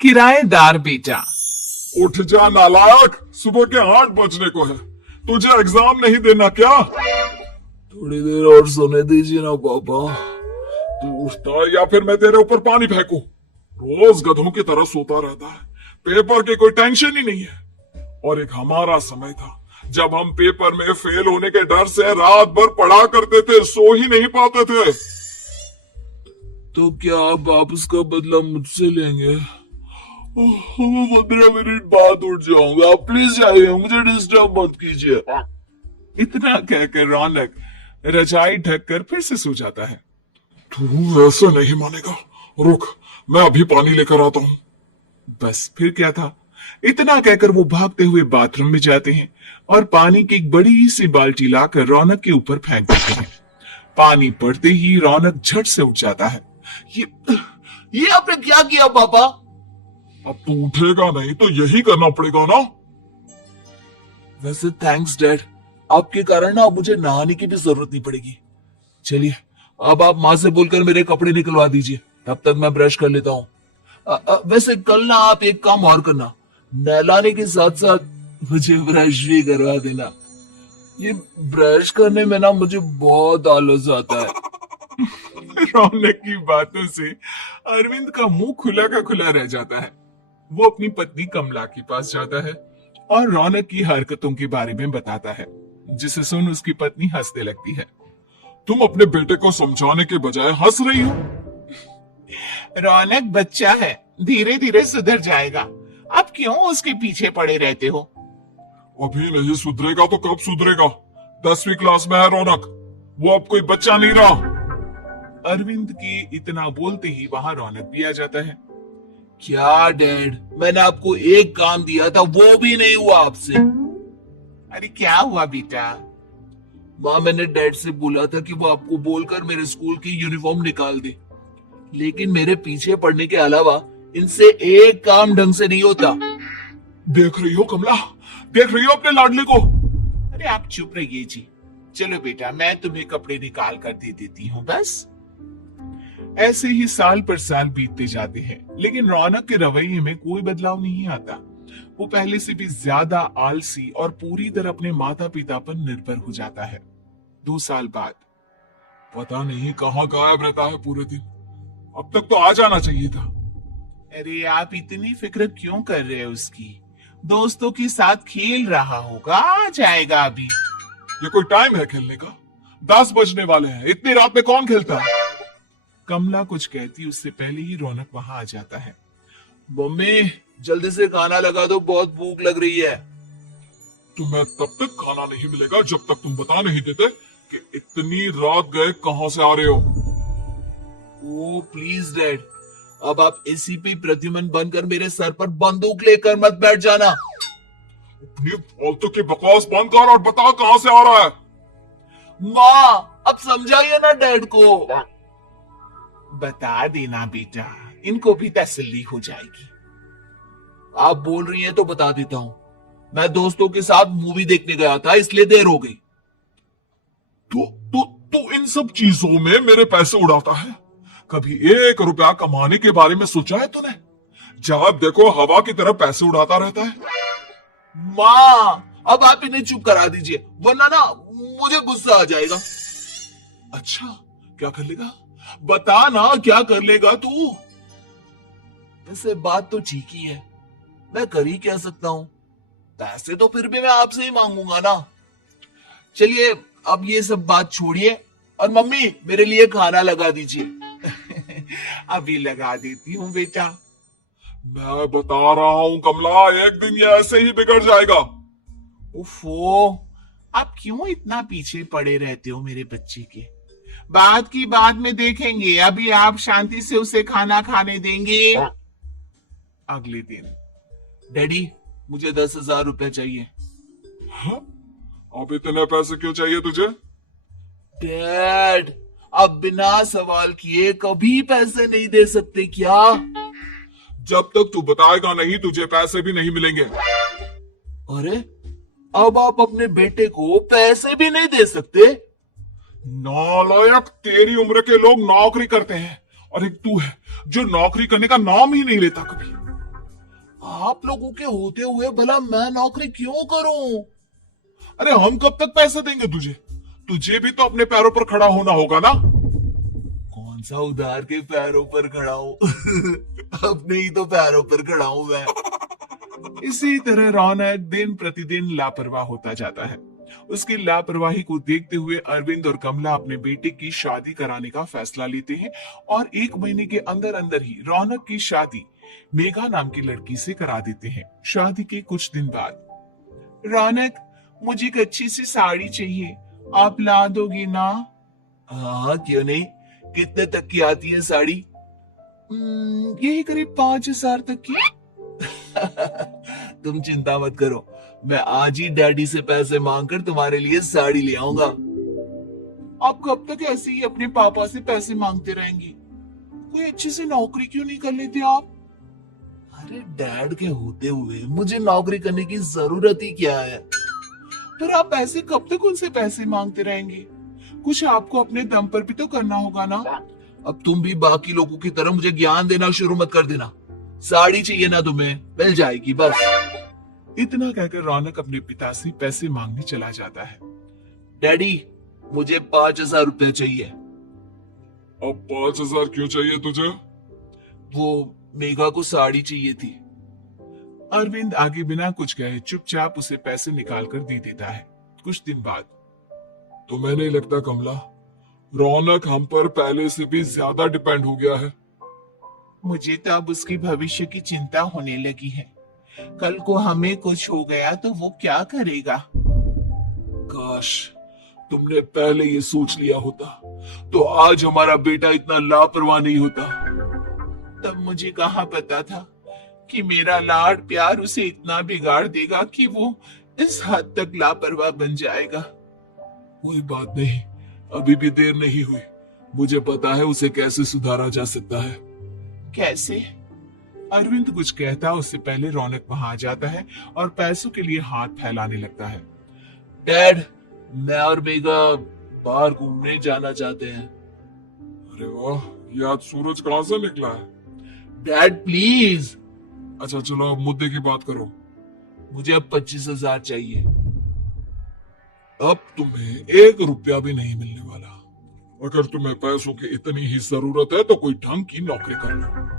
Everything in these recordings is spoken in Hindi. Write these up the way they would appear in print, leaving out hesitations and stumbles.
किराएदार बेटा। उठ जा नालायक, सुबह के 8 बजने को है। तुझे एग्जाम नहीं देना क्या? थोड़ी देर और सोने दीजिए ना पापा। तू उठता है या फिर मैं तेरे ऊपर पानी फेंकूं? रोज गधों की तरह सोता रहता है, पेपर की कोई टेंशन ही नहीं है। और एक हमारा समय था जब हम पेपर में फेल होने के डर से रात भर पढ़ा करते थे, सो ही नहीं पाते थे। तो क्या आप वापस का बदला मुझसे लेंगे? 15 मिनट बाद उठ जाऊंगा, आप प्लीज जाइए, मुझे डिस्टर्ब मत कीजिए। इतना कहकर रौनक रजाई ढककर फिर से सो जाता है। तू ऐसे नहीं मानेगा, रुक मैं अभी पानी लेकर आता हूँ। बस फिर क्या था, इतना कहकर वो भागते हुए बाथरूम में जाते हैं और पानी की एक बड़ी सी बाल्टी लाकर रौनक के ऊपर फेंक देते हैं। पानी पड़ते ही रौनक झट से उठ जाता है। ये आपने क्या किया पापा? अब तू उठेगा नहीं तो यही करना पड़ेगा ना। वैसे थैंक्स डैड, आपके कारण ना अब मुझे नहाने की भी जरूरत नहीं पड़ेगी। चलिए अब आप माँ से बोलकर मेरे कपड़े निकलवा दीजिए, तब तक मैं ब्रश कर लेता हूँ। वैसे कल ना आप एक काम और करना, नहलाने के साथ साथ मुझे ब्रश भी करवा देना। ये ब्रश करने में ना मुझे बहुत आलस आता है। रौनक की बातों से अरविंद का मुंह खुला का खुला रह जाता है। वो अपनी पत्नी कमला के पास जाता है और रौनक की हरकतों के बारे में बताता है, जिसे सुन उसकी पत्नी हंसने लगती है। तुम अपने बेटे को समझाने के बजाय हंस रही हो। रौनक बच्चा है, धीरे धीरे सुधर जाएगा। अब क्यों उसके पीछे पड़े रहते हो? अभी नहीं सुधरेगा तो कब सुधरेगा? 10वीं क्लास में है रौनक, वो अब कोई बच्चा नहीं रहा। अरविंद के इतना बोलते ही वहां रौनक भी आ जाता है। क्या डैड, मैंने आपको एक काम दिया था, वो भी नहीं हुआ आपसे। अरे क्या हुआ बेटा? माँ, मैंने डैड से बोला था कि वो आपको बोलकर मेरे स्कूल की यूनिफॉर्म निकाल दे, लेकिन मेरे पीछे पड़ने के अलावा इनसे एक काम ढंग से नहीं होता। देख रही हो कमला, देख रही हो अपने लाडले को? अरे आप चुप रहिए जी। चलो बेटा, मैं तुम्हें कपड़े निकाल कर दे देती हूँ बस। ऐसे ही साल पर साल बीतते जाते हैं, लेकिन रौनक के रवैये में कोई बदलाव नहीं आता। वो पहले से भी ज्यादा आलसी और पूरी तरह अपने माता पिता पर निर्भर हो जाता है। 2 साल बाद पता नहीं कहाँ गायब रहता है पूरे दिन, अब तक तो आ जाना चाहिए था। अरे आप इतनी फिक्र क्यों कर रहे हो उसकी? दोस्तों के साथ खेल रहा होगा, आ जाएगा अभी। ये कोई टाइम है खेलने का? 10 बजने वाले हैं, इतनी रात में कौन खेलता है? कमला कुछ कहती उससे पहले ही रौनक वहां आ जाता है। मम्मी जल्दी से खाना लगा दो, बहुत भूख लग रही है। तुम्हें तब तक खाना नहीं मिलेगा जब तक तुम बता नहीं देते कि इतनी रात गए कहां से आ रहे हो। ओ प्लीज डैड, अब आप एसीपी प्रद्युमन बनकर मेरे सर पर बंदूक लेकर मत बैठ जाना। अपनी फालतू की बकवास बंद कर और बता कहां से आ रहा है। माँ अब समझाइए ना डैड को। बता देना बेटा, इनको भी तसल्ली हो जाएगी। आप बोल रही हैं तो बता देता हूँ, मैं दोस्तों के साथ मूवी देखने गया था, इसलिए देर हो गई। तू इन सब चीजों में मेरे पैसे उड़ाता है? कभी 1 रुपया कमाने के बारे में सोचा है तूने? जब देखो हवा की तरह पैसे उड़ाता रहता है। माँ अब आप इन्हें चुप करा दीजिए, वरना ना मुझे गुस्सा आ जाएगा। अच्छा क्या कर लेगा? बता ना क्या कर लेगा तू? वैसे बात तो ठीक ही है, मैं कर ही क्या सकता हूँ। पैसे तो फिर भी मैं आपसे ही मांगूंगा ना। चलिए अब ये सब बात छोड़िए और मम्मी मेरे लिए खाना लगा दीजिए। अभी लगा देती हूँ बेटा। मैं बता रहा हूँ कमला, एक दिन ये ऐसे ही बिगड़ जाएगा। उफो, आप क्यों इतना पीछे पड़े रहते हो मेरे बच्चे के? बात की बाद में देखेंगे, अभी आप शांति से उसे खाना खाने देंगे। अगले दिन, डैडी मुझे 10,000 रुपए चाहिए। हाँ? अब इतने पैसे क्यों चाहिए तुझे? डैड अब बिना सवाल किए कभी पैसे नहीं दे सकते क्या? जब तक तू बताएगा नहीं तुझे पैसे भी नहीं मिलेंगे। अरे अब आप अपने बेटे को पैसे भी नहीं दे सकते? नालायक, तेरी उम्र के लोग नौकरी करते हैं और एक तू है जो नौकरी करने का नाम ही नहीं लेता कभी। आप लोगों के होते हुए भला मैं नौकरी क्यों करूं? अरे हम कब तक पैसे देंगे तुझे? तुझे भी तो अपने पैरों पर खड़ा होना होगा ना। कौन सा उधार के पैरों पर खड़ा हूं? अपने ही तो पैरों पर खड़ा हूं मैं। इसी तरह रौनक दिन प्रतिदिन लापरवाह होता जाता है। उसकी लापरवाही को देखते हुए अरविंद और कमला अपने बेटे की शादी कराने का फैसला लेते हैं और 1 महीने के अंदर अंदर ही रौनक की शादी मेघा नाम की लड़की से करा देते हैं। शादी के कुछ दिन बाद, रौनक, मुझे एक अच्छी सी साड़ी चाहिए, आप ला दोगी ना? हाँ, क्यों नहीं। कितने तक की आती है साड़ी? यही करीब 5,000 तक की। तुम चिंता मत करो, मैं आज ही डैडी से पैसे मांगकर तुम्हारे लिए साड़ी ले आऊंगा। आप कब तक ऐसे ही अपने पापा से पैसे मांगते रहेंगे? कोई अच्छी सी नौकरी क्यों नहीं कर लेते आप? अरे डैड के होते हुए मुझे नौकरी करने की जरूरत ही क्या है? फिर आप ऐसे कब तक उनसे पैसे मांगते रहेंगे? कुछ आपको अपने दम पर भी तो करना होगा ना। अब तुम भी बाकी लोगों की तरह मुझे ज्ञान देना शुरू मत कर देना। साड़ी चाहिए ना तुम्हें, मिल जाएगी बस। इतना कहकर रौनक अपने पिता से पैसे मांगने चला जाता है। डैडी, मुझे 5,000 रुपए चाहिए। अब 5,000 क्यों चाहिए तुझे? वो मेघा को साड़ी चाहिए थी। अरविंद आगे बिना कुछ कहे चुपचाप उसे पैसे निकाल कर दे देता है। कुछ दिन बाद, तुम्हें नहीं लगता कमला, रौनक हम पर पहले से भी ज्यादा डिपेंड हो गया है? मुझे तो अब उसकी भविष्य की चिंता होने लगी है। कल को हमें कुछ हो गया तो वो क्या करेगा? काश तुमने पहले ये सोच लिया होता तो आज हमारा बेटा इतना लापरवाह नहीं होता। तब मुझे कहाँ पता था कि मेरा लाड प्यार उसे इतना बिगाड़ देगा कि वो इस हद तक लापरवाह बन जाएगा। कोई बात नहीं, अभी भी देर नहीं हुई। मुझे पता है उसे कैसे सुधारा जा सकता है। कैसे? अरविंद कुछ कहता उससे पहले रौनक वहां आ जाता है और पैसों के लिए हाथ फैलाने लगता है। डैड, मैं और मेघा बाहर घूमने जाना चाहते हैं। अरे वाह, ये आज सूरज कहां से निकला है? Dad please. अच्छा चलो अब मुद्दे की बात करो। मुझे अब 25,000 चाहिए। अब तुम्हें 1 रुपया भी नहीं मिलने वाला। अगर तुम्हें पैसों की इतनी ही जरूरत है तो कोई ढंग की नौकरी कर लो।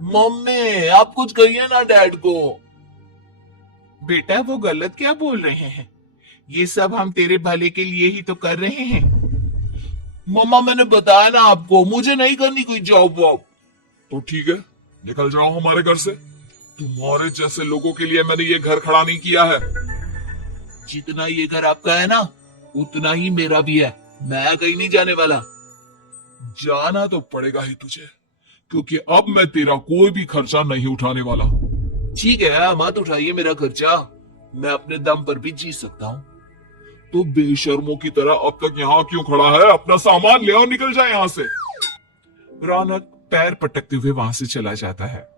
मम्मी, आप कुछ कहिए ना डैड को। बेटा, वो गलत क्या बोल रहे हैं? ये सब हम तेरे भले के लिए ही तो कर रहे हैं। मम्मा, मैंने बताया ना आपको, मुझे नहीं करनी कोई जॉब वॉब। तो ठीक है, निकल जाओ हमारे घर से। तुम्हारे जैसे लोगों के लिए मैंने ये घर खड़ा नहीं किया है। जितना ये घर आपका है ना, उतना ही मेरा भी है। मैं कहीं नहीं जाने वाला। जाना तो पड़ेगा ही तुझे, क्योंकि अब मैं तेरा कोई भी खर्चा नहीं उठाने वाला। ठीक है, मत उठाइए मेरा खर्चा, मैं अपने दम पर भी जी सकता हूँ। तो बेशर्मों की तरह अब तक यहाँ क्यों खड़ा है? अपना सामान ले और निकल जाए यहाँ से। रौनक पैर पटकते हुए वहां से चला जाता है।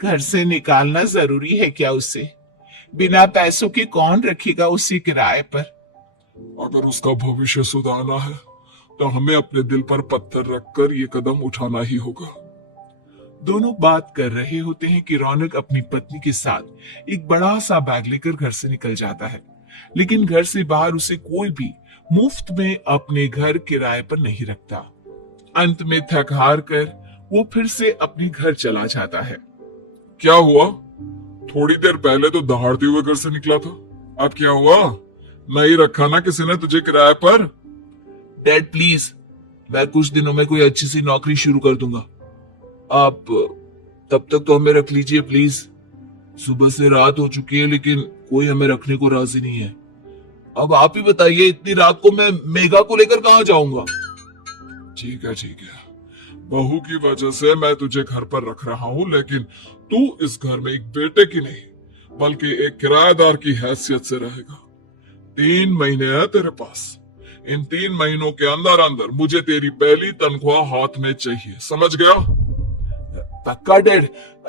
घर से निकालना जरूरी है क्या उसे? बिना पैसों के कौन रखेगा उसे किराए पर? अगर उसका भविष्य सुधारना है तो हमें अपने दिल पर पत्थर रखकर ये कदम उठाना ही होगा। दोनों बात कर रहे होते हैं कि रौनक अपनी पत्नी के साथ एक बड़ा सा बैग लेकर घर से निकल जाता है, लेकिन घर से बाहर उसे कोई भी मुफ्त में अपने घर किराए पर नहीं रखता। अंत में थक हार कर वो फिर से अपने घर चला जाता है। क्या हुआ? थोड़ी देर पहले तो दहाड़ते हुए घर से निकला था, अब क्या हुआ? नहीं रखा ना किसी ने तुझे किराए पर? डैड प्लीज, मैं कुछ दिनों में कोई अच्छी सी नौकरी शुरू कर दूंगा। आप तब तक तो हमें रख लीजिए प्लीज। सुबह से रात हो चुकी है लेकिन कोई हमें रखने को राजी नहीं है। अब आप ही बताइए, इतनी रात को मैं मेघा को लेकर कहाँ जाऊंगा? ठीक है ठीक है, बहू की वजह से मैं तुझे घर पर रख रहा हूँ, लेकिन तू इस घर में एक बेटे की नहीं बल्कि एक किराएदार की हैसियत से रहेगा। 3 महीने है तेरे पास। इन 3 महीनों के अंदर अंदर मुझे तेरी पहली तनख्वाह हाथ में चाहिए, समझ गया? पक्का डैड,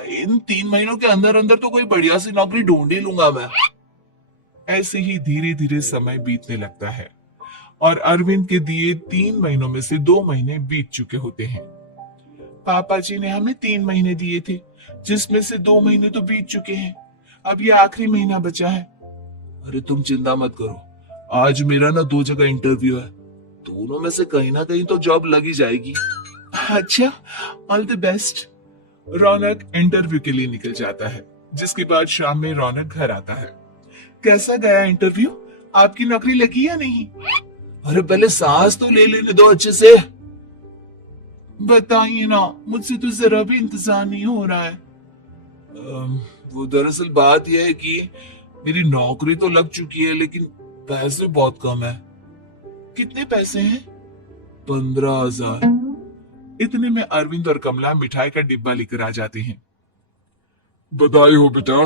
इन 3 महीनों के अंदर अंदर तो कोई बढ़िया सी नौकरी ढूंढ ही लूंगा मैं। ऐसे ही धीरे धीरे समय बीतने लगता है और अरविंद के दिए 3 महीनों में से 2 महीने बीत चुके होते हैं। पापा जी ने हमें 3 महीने दिए थे, जिसमें से 2 महीने तो बीत चुके हैं। अब ये आखिरी महीना बचा है। अरे तुम चिंता मत करो, आज मेरा ना 2 जगह इंटरव्यू है, दोनों में से कहीं ना कहीं तो जॉब लगी जाएगी। अच्छा, all the best. Raunak interview के लिए निकल जाता है, जिसके बाद शाम में रौनक घर आता है। कैसा गया इंटरव्यू? आपकी नौकरी लगी या नहीं? अरे पहले सांस तो ले लेने दो अच्छे से। बताइए ना, मुझसे तो जरा भी इंतजार नहीं हो रहा है। वो दरअसल बात यह है कि मेरी नौकरी तो लग चुकी है, लेकिन पैसे बहुत कम है। कितने पैसे हैं? 15,000। इतने में अरविंद और कमला मिठाई का डिब्बा लेकर आ जाते हैं। बधाई हो बेटा।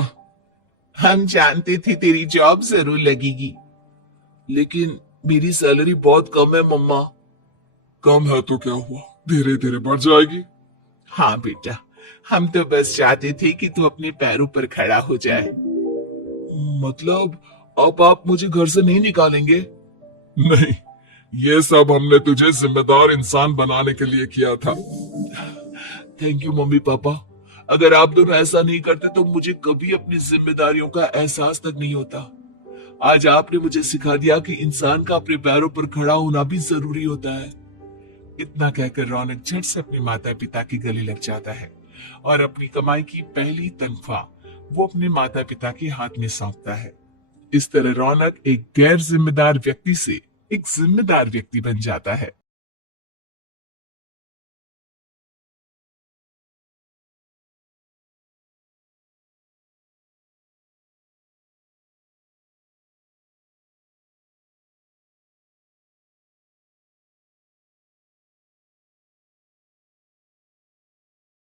हम जानते थे तेरी जॉब जरूर लगेगी। लेकिन मेरी सैलरी बहुत कम है मम्मा। कम है तो क्या हुआ, धीरे धीरे बढ़ जाएगी। हाँ बेटा, हम तो बस चाहते थे कि तू अपने पैरों पर खड़ा हो जाए। मतलब अब आप मुझे घर से नहीं निकालेंगे? नहीं, ये सब हमने तुझे जिम्मेदार इंसान बनाने के लिए किया था। Thank you mummy papa. अगर आप दोनों ऐसा नहीं करते तो मुझे कभी अपनी जिम्मेदारियों का एहसास तक नहीं होता। आज आपने मुझे सिखा दिया कि इंसान का अपने पैरों पर खड़ा होना भी जरूरी होता है। इतना कहकर रौनक झट से अपने माता पिता के गले लग जाता है और अपनी कमाई की पहली तनख्वाह वो अपने माता पिता के हाथ में सौंपता है। इस तरह रौनक एक गैर जिम्मेदार व्यक्ति से एक जिम्मेदार व्यक्ति बन जाता है।